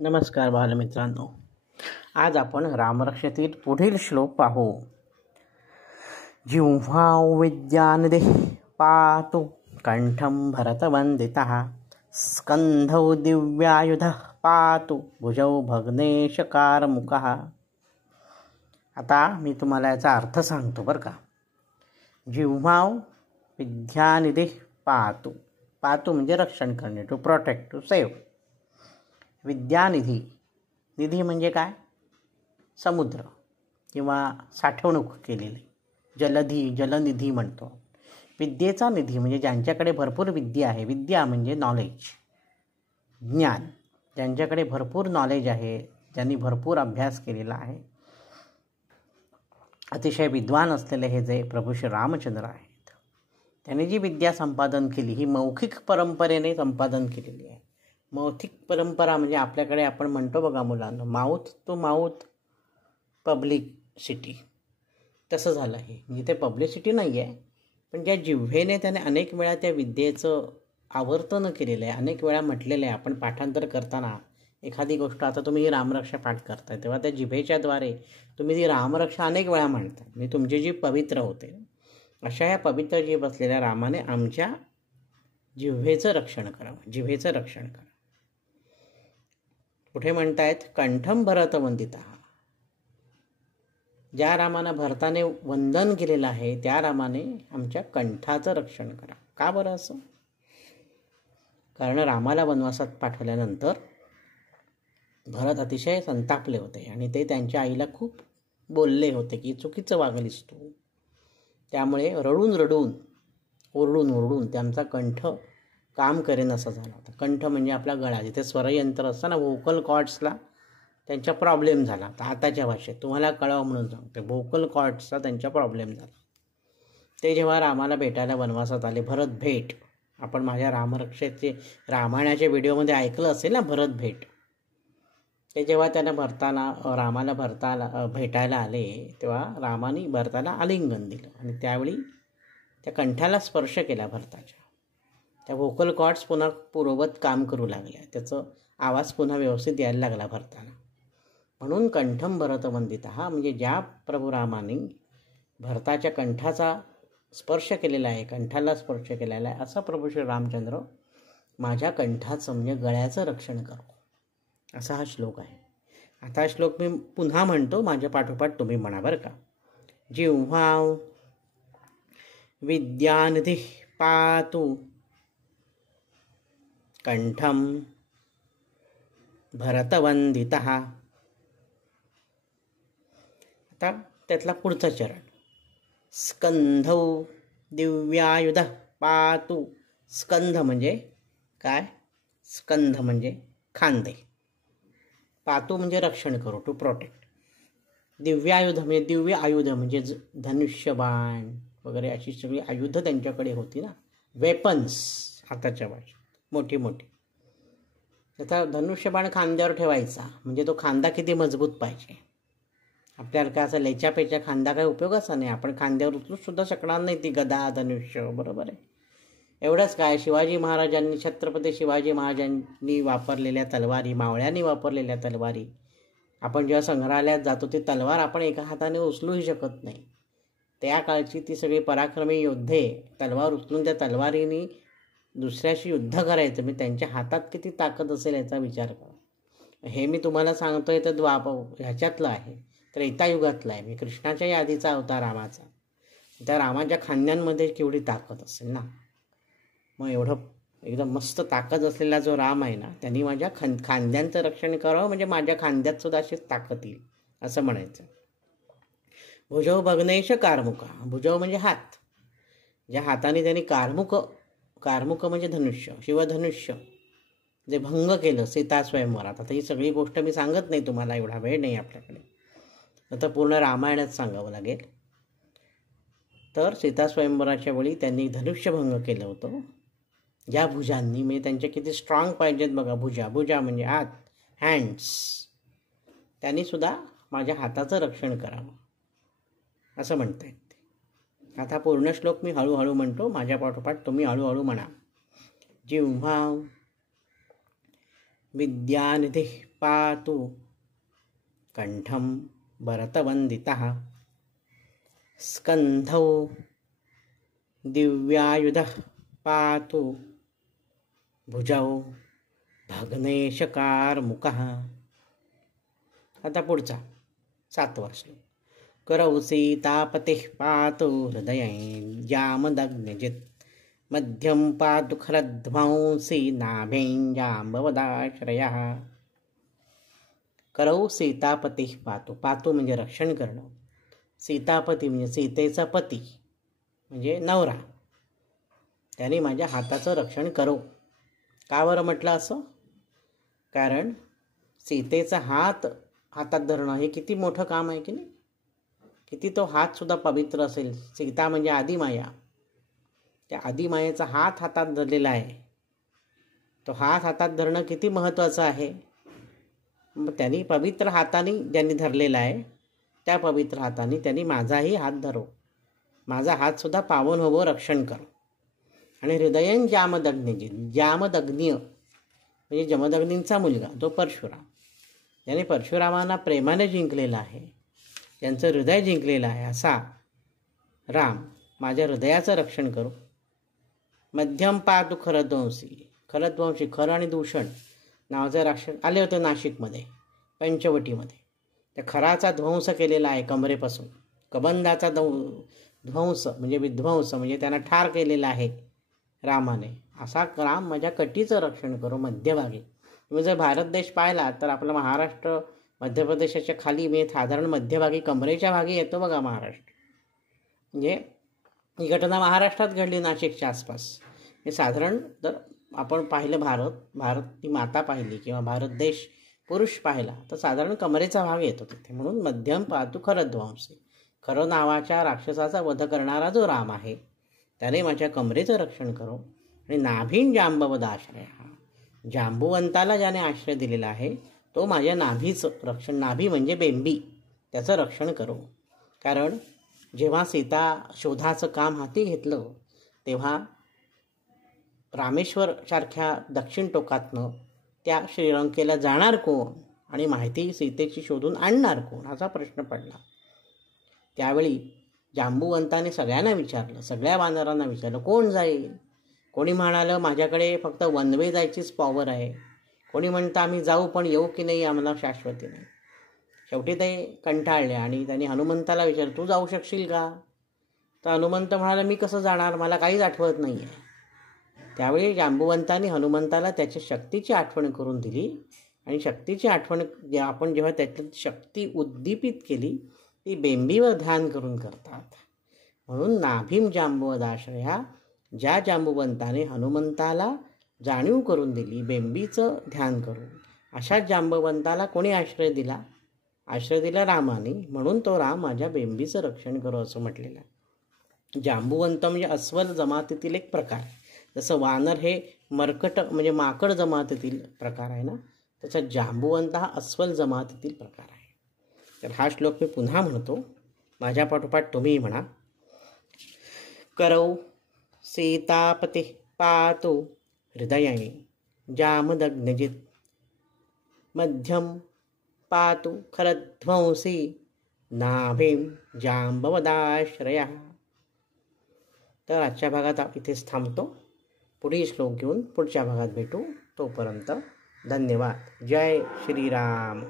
नमस्कार बालमित्रांनो, आज आपण रामरक्षेतील पुढील श्लोक पाहू. जिह्वा विद्यानिधे पातु कंठं भरतवंदितः, स्कंधौ दिव्यायुधः पातु भुजौ भग्नेशकारमुखः. आता मी तुम्हाला याचा अर्थ सांगतो बरं का. जिह्वा विद्यानिधे पातु, पातु म्हणजे रक्षण करणे, टू प्रोटेक्ट, टू सेव्ह. विद्यानिधी, निधी म्हणजे काय? समुद्र किंवा साठवणूक केलेली जलनिधी म्हणतो. विद्येचा निधी म्हणजे ज्यांच्याकडे भरपूर विद्या आहे. विद्या म्हणजे नॉलेज, ज्ञान. ज्यांच्याकडे भरपूर नॉलेज आहे, ज्यांनी भरपूर अभ्यास केलेला आहे, अतिशय विद्वान असलेले हे जे प्रभू श्री रामचंद्र आहेत, त्यांनी जी विद्या संपादन केली ही मौखिक परंपरेने संपादन केलेली आहे. मौखिक परंपरा म्हणजे आपल्याकडे आपण म्हणतो बघा मुलांना, माउथ टू माउथ पब्लिसिटी. तसं झालं आहे. म्हणजे ते पब्लिसिटी नाही आहे, पण ज्या जिव्हेने त्याने अनेक वेळा त्या विद्येचं आवर्तन केलेलं आहे, अनेक वेळा म्हटलेलं आहे. आपण पाठांतर करताना एखादी गोष्ट, आता तुम्ही ही रामरक्षा पाठ करताय तेव्हा त्या जिभेच्याद्वारे तुम्ही ती रामरक्षा अनेक वेळा म्हणता. म्हणजे तुमची जीभ पवित्र होते. अशा या पवित्र जीभ असलेल्या रामाने आमच्या जिव्हेचं रक्षण करावं, जिव्हेचं रक्षण करा. कुठे म्हणतायत? कंठम भरतवंदितः. ज्या रामानं भरताने वंदन केलेलं आहे त्या रामाने आमच्या कंठाचं रक्षण करा. का बरं असं? कारण रामाला वनवासात पाठवल्यानंतर भरत अतिशय संतापले होते आणि ते त्यांच्या आईला खूप बोलले होते की चुकीचं वागलीस तू. त्यामुळे रडून रडून, ओरडून ओरडून त्यांचा कंठ काम करेन असा झाला होता. कंठ म्हणजे आपला गळा, जिथे स्वरयंत्र असतं ना, व्होकल कॉर्ड्सला त्यांचा प्रॉब्लेम झाला होता. आताच्या भाषेत तुम्हाला कळावं म्हणून सांगते, व्होकल कॉर्ड्सचा त्यांचा प्रॉब्लेम झाला. ते जेव्हा रामाला भेटायला वनवासात आले, भरत भेट, आपण माझ्या रामरक्षेचे रामायणाच्या व्हिडिओमध्ये ऐकलं असेल ना, भरत भेट. ते जेव्हा त्यांना रामाला भेटायला आले तेव्हा रामाने भरताला आलिंगन दिलं आणि त्यावेळी त्या कंठाला स्पर्श केला भरताच्या. त्या व्होकल कॉर्ड्स पुन्हा पूर्ववत काम करू लागल्या, त्याचं आवाज पुन्हा व्यवस्थित यायला लागला भरताना. म्हणून कंठम भरतवंदितः म्हणजे ज्या प्रभू रामाने भरताच्या कंठाचा स्पर्श केलेला आहे, कंठाला स्पर्श केलेला आहे, असा प्रभू श्री रामचंद्र माझ्या कंठाचं म्हणजे गळ्याचं रक्षण करो, असा हा श्लोक आहे. आता हा श्लोक मी पुन्हा म्हणतो, माझ्या पाठोपाठ तुम्ही म्हणा बरं का. जिह्वा विद्यानिधी पातु कंठम भरतवंदितः. आता त्यातला पुढचा चरण, स्कंधौ दिव्यायुधः पातु. स्कंध म्हणजे काय? स्कंध म्हणजे खांदे. पातु म्हणजे रक्षण करू, टू प्रोटेक्ट. दिव्यायुध म्हणजे दिव्य आयुध म्हणजे धनुष्यबाण वगैरे अशी सगळी आयुध त्यांच्याकडे होती ना, वेपन्स हाताच्या भाषेत मोठी मोठी. आता धनुष्यबाण खांद्यावर ठेवायचा म्हणजे तो खांदा किती मजबूत पाहिजे. आपल्याला काय असं लेच्यापेच्या खांदा काही उपयोगाचा नाही, आपण खांद्यावर उचलू सुद्धा शकणार नाही ती गदा धनुष्य, बरोबर आहे. एवढंच काय, छत्रपती शिवाजी महाराजांनी वापरलेल्या तलवारी, मावळ्यांनी वापरलेल्या तलवारी, आपण जेव्हा संग्रहालयात जातो ती तलवार आपण एका हाताने उचलूही शकत नाही. त्या काळची ती सगळी पराक्रमी योद्धे तलवार उचलून त्या तलवारीने दुसऱ्याशी युद्ध करायचं, मी त्यांच्या हातात किती ताकद असेल याचा विचार करा. हे मी तुम्हाला सांगतोय तर ह्याच्यातलं आहे, त्रेतायुगातलं आहे. मी कृष्णाच्याही आधीचा अवतार रामाचा. त्या रामाच्या खांद्यांमध्ये केवढी ताकद असेल ना. मग एवढं एकदम मस्त ताकद असलेला जो राम आहे ना, त्यांनी माझ्या खांद्यांचं रक्षण करावं म्हणजे माझ्या खांद्यात सुद्धा अशीच ताकद येईल असं म्हणायचं. भुजौ भग्नेश कारमुका. भुजौ म्हणजे हात, ज्या हाताने त्यांनी कारमुक म्हणजे धनुष्य, शिवधनुष्य जे भंग केलं सीता स्वयंवरात. आता ही सगळी गोष्ट मी सांगत नाही तुम्हाला, एवढा वेळ नाही आपल्याकडे, आता पूर्ण रामायणात सांगावं लागेल. तर सीता स्वयंवराच्या वेळी त्यांनी धनुष्यभंग केलं होतं. ज्या भुजांनी, म्हणजे त्यांचे किती स्ट्रॉंग पाहिजेत बघा. भुजा म्हणजे हात, हँड्स. त्यांनी सुद्धा माझ्या हाताचं रक्षण करावं असं म्हणता येते. आता पूर्ण श्लोक मी हळूहळू म्हणतो, माझ्या पाठोपाठ तुम्ही हळूहळू म्हणा. जिह्वा विद्यानिधिः पातु कंठं भरतवन्दितः स्कन्धौ दिव्यायुधः पातु भुजौ भग्नेशकारमुखः. आता पुढचा 7वा श्लोक. करौ सीतापतिः पातु हृदये जामदग्निजित् मध्यं पातु खरध्वंसी नाभीं जाम्बवदाश्रयः. करौ सीतापतिः पातु. पातु म्हणजे रक्षण करणं. सीतापती म्हणजे सीतेचा पती म्हणजे नवरा. त्याने माझ्या हाताचं रक्षण करो. का बरं म्हटलं असं? कारण सीतेचा हातात धरणं हे किती मोठं काम आहे की नाही. किती तो हातसुद्धा पवित्र असेल. सीता म्हणजे आदिमाया. त्या आदिमायेचा हातात धरलेला आहे. तो हातात धरणं किती महत्त्वाचं आहे. मग त्यांनी पवित्र हाताने ज्यांनी धरलेला आहे त्या पवित्र हाताने त्यांनी माझाही हात धरो. माझा हातसुद्धा पावन होवो, रक्षण करो. आणि हृदयन जामदग्नी. जामदग्नीय म्हणजे जमदग्नींचा मुलगा तो परशुराम. त्याने परशुरामांना प्रेमाने जिंकलेला आहे. त्यांचं हृदय जिंकलेलं आहे. असा राम माझ्या हृदयाचं रक्षण करो. मध्यम पातु खरध्वंसी. खरध्वंसी खर आणि दूषण नावाचे राक्षस आले होते नाशिकमध्ये, पंचवटीमध्ये. त्या खराचा ध्वंस केलेला आहे कमरेपासून. कबंधाचा ध्वंस म्हणजे विध्वंस म्हणजे त्यांना ठार केलेला आहे रामाने. असा राम माझ्या कटीचं रक्षण करो मध्यभागी. तुम्ही जर भारत देश पाहिला तर आपला महाराष्ट्र मध्य प्रदेशाच्या खाली म्हणजे साधारण मध्यभागी कमरेच्या भागी येतो बघा महाराष्ट्र. म्हणजे ही घटना महाराष्ट्रात घडली नाशिकच्या आसपास. हे साधारण जर आपण पाहिलं भारत माता पाहिली किंवा भारत देश पुरुष पाहिला तर साधारण कमरेचा भाग येतो तिथे. म्हणून मध्यम पातु खरध्वंसी. खर नावाच्या राक्षसाचा वध करणारा जो राम आहे त्याने माझ्या कमरेचं रक्षण करो. आणि नाभीन जांबवद आश्रय. जांबुवंताला ज्याने आश्रय दिलेला आहे तो माझ्या नाभीचं रक्षण. नाभी म्हणजे बेंबी, त्याचं रक्षण करो. कारण जेव्हा सीता शोधाचं काम हाती घेतलं तेव्हा रामेश्वरसारख्या दक्षिण टोकातनं त्या श्रीलंकेला जाणार कोण आणि माहिती सीतेची शोधून आणणार कोण असा प्रश्न पडला. त्यावेळी जांबुवंताने सगळ्यांना विचारलं, सगळ्या वानरांना विचारलं कोण जाईल. कोणी म्हणालं माझ्याकडे फक्त वन वे जायचीच पॉवर आहे. कोणी म्हणतं आम्ही जाऊ पण येऊ की नाही आम्हाला शाश्वती नाही. शेवटी ते कंटाळले आणि त्यांनी हनुमंताला विचारलं तू जाऊ शकशील का. तर हनुमंत म्हणाला मी कसं जाणार, मला काहीच आठवत नाही आहे. त्यावेळी जांबुवंताने हनुमंताला त्याच्या शक्तीची आठवण करून दिली. आणि शक्तीची आठवण आपण जेव्हा त्याच्यात शक्ती उद्दीपित केली ती बेंबीवर ध्यान करून करतात. म्हणून नाभीम जांबवदाश्रया. ज्या जांबुवंताने हनुमंताला जाणीव करून दिली बेंबीचं ध्यान करून, अशा जांबवंताला कोणी आश्रय दिला. आश्रय दिला रामाने. म्हणून तो राम माझ्या बेंबीचं रक्षण करो असं म्हटलेलं आहे. जांबुवंत म्हणजे अस्वल जमातीतील एक प्रकार. जसं वानर हे मरकट म्हणजे माकड जमातीतील प्रकार आहे ना, तसा जांबुवंत हा अस्वल जमातीतील प्रकार आहे. तर हा श्लोक मी पुन्हा म्हणतो, माझ्या पाठोपाठ तुम्ही म्हणा. करौ सीतापती पातु हृदये जामदग्निजित् मध्यम पातु खरध्वंसी नाभीं जांबवदाश्रया. तर आजच्या भागात इथेच थांबतो. पुढील श्लोक घेऊन पुढच्या भागात भेटू. तोपर्यंत धन्यवाद. जय श्रीराम.